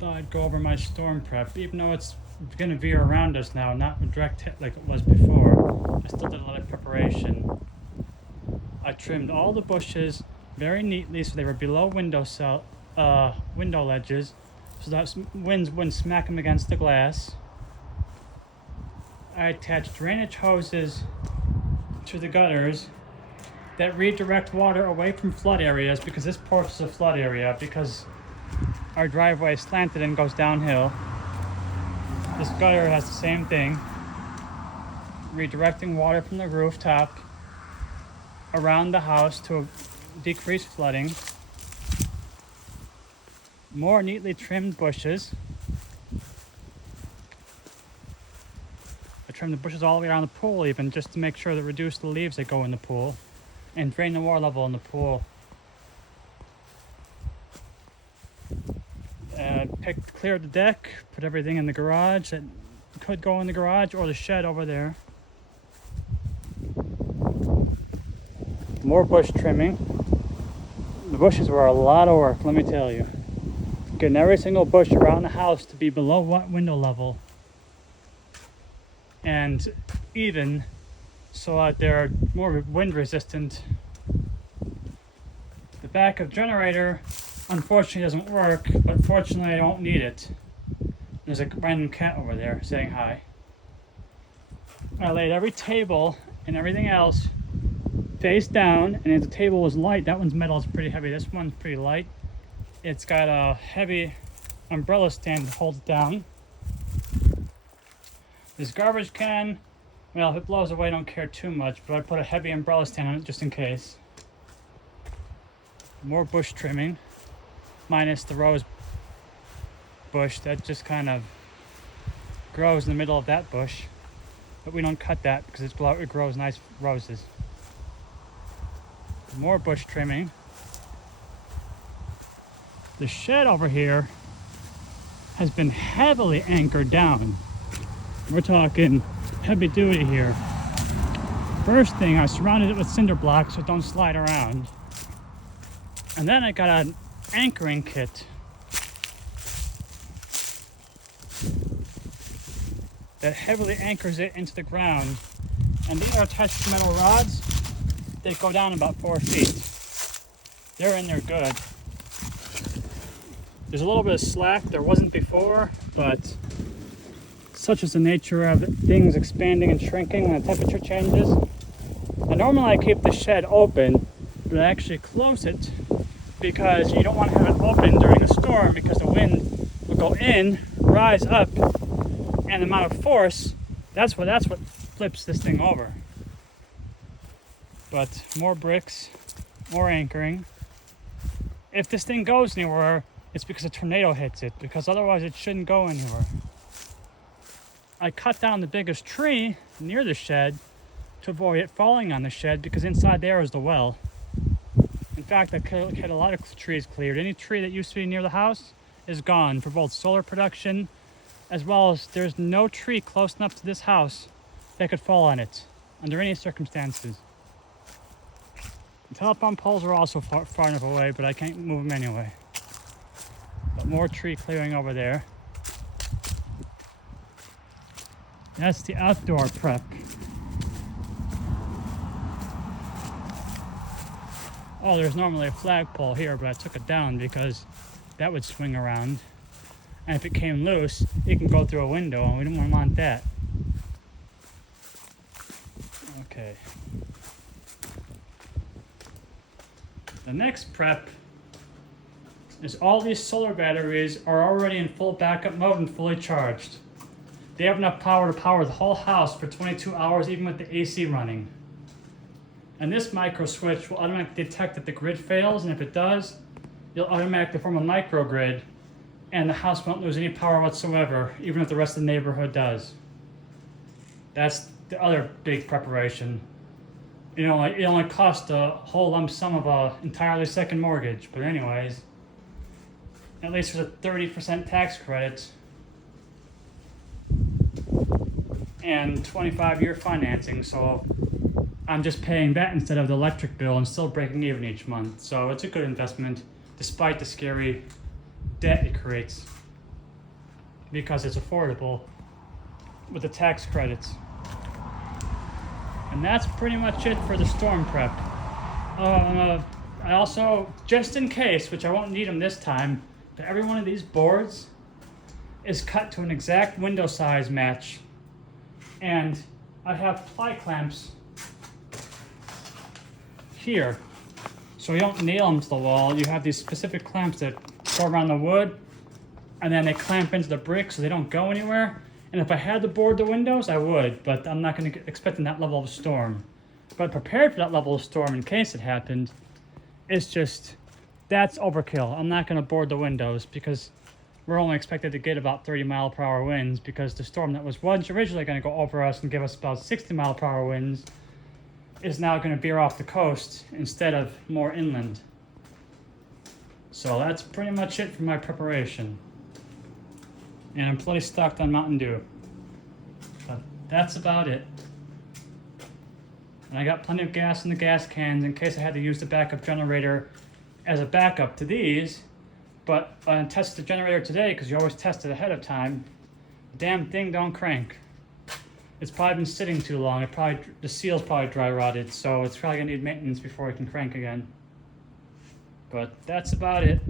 thought I'd go over my storm prep, even though it's gonna veer around us now, not a direct hit like it was before. I still did a lot of preparation. I trimmed all the bushes very neatly so they were below window ledges, so that winds wouldn't smack them against the glass. I attached drainage hoses to the gutters that redirect water away from flood areas, because this porch is a flood area because our driveway is slanted and goes downhill. This gutter has the same thing, redirecting water from the rooftop around the house to decrease flooding. More neatly trimmed bushes. I trimmed the bushes all the way around the pool even, just to make sure to reduce the leaves that go in the pool and drain the water level in the pool. Cleared the deck, put everything in the garage that could go in the garage or the shed over there. More bush trimming. The bushes were a lot of work, let me tell you. Getting every single bush around the house to be below window level and even, so that they're more wind resistant. The backup generator unfortunately doesn't work, but fortunately I don't need it. There's a random cat over there saying hi. I laid every table and everything else face down, and if the table was light, that one's metal is pretty heavy. This one's pretty light. It's got a heavy umbrella stand to hold it down. This garbage can, well, if it blows away, I don't care too much, but I put a heavy umbrella stand on it just in case. More bush trimming, minus the rose bush that just kind of grows in the middle of that bush. But we don't cut that because it grows nice roses. More bush trimming. The shed over here has been heavily anchored down. We're talking heavy duty here. First thing, I surrounded it with cinder blocks so it don't slide around. And then I got an anchoring kit that heavily anchors it into the ground. And these are attached to metal rods. They go down about 4 feet. They're in there good. There's a little bit of slack there wasn't before, but such is the nature of things expanding and shrinking when the temperature changes. And normally I keep the shed open, but I actually close it because you don't want to have it open during a storm, because the wind will go in, rise up, and the amount of force, that's what flips this thing over. But more bricks, more anchoring. If this thing goes anywhere, it's because a tornado hits it, because otherwise it shouldn't go anywhere. I cut down the biggest tree near the shed to avoid it falling on the shed, because inside there is the well. In fact, I had a lot of trees cleared. Any tree that used to be near the house is gone for both solar production, as well as there's no tree close enough to this house that could fall on it under any circumstances. The telephone poles are also far enough away, but I can't move them anyway. But more tree clearing over there. That's the outdoor prep. Oh, there's normally a flagpole here, but I took it down because that would swing around. And if it came loose, it can go through a window, and we don't want that. Okay. The next prep is all these solar batteries are already in full backup mode and fully charged. They have enough power to power the whole house for 22 hours, even with the AC running. And this micro switch will automatically detect that the grid fails, and if it does, it'll automatically form a microgrid, and the house won't lose any power whatsoever, even if the rest of the neighborhood does. That's the other big preparation. You know, it only cost a whole lump sum of a entirely second mortgage, but anyways, at least there's a 30% tax credit and 25-year financing, so I'm just paying that instead of the electric bill and still breaking even each month. So it's a good investment, despite the scary debt it creates. because it's affordable with the tax credits. And that's pretty much it for the storm prep. I also, just in case, which I won't need them this time, but every one of these boards is cut to an exact window size match. And I have ply clamps here. So you don't nail them to the wall. You have these specific clamps that go around the wood, and then they clamp into the brick so they don't go anywhere. And if I had to board the windows, I would, but I'm not going to expect that level of storm. But prepared for that level of storm in case it happened, it's just, that's overkill. I'm not going to board the windows because we're only expected to get about 30-mile-per-hour winds because the storm that was originally going to go over us and give us about 60-mile-per-hour winds is now going to veer off the coast instead of more inland. So that's pretty much it for my preparation. And I'm fully stocked on Mountain Dew. But that's about it. And I got plenty of gas in the gas cans in case I had to use the backup generator as a backup to these. But I tested the generator today because you always test it ahead of time. The damn thing don't crank. It's probably been sitting too long. The seal's probably dry rotted, so it's probably gonna need maintenance before it can crank again. But that's about it.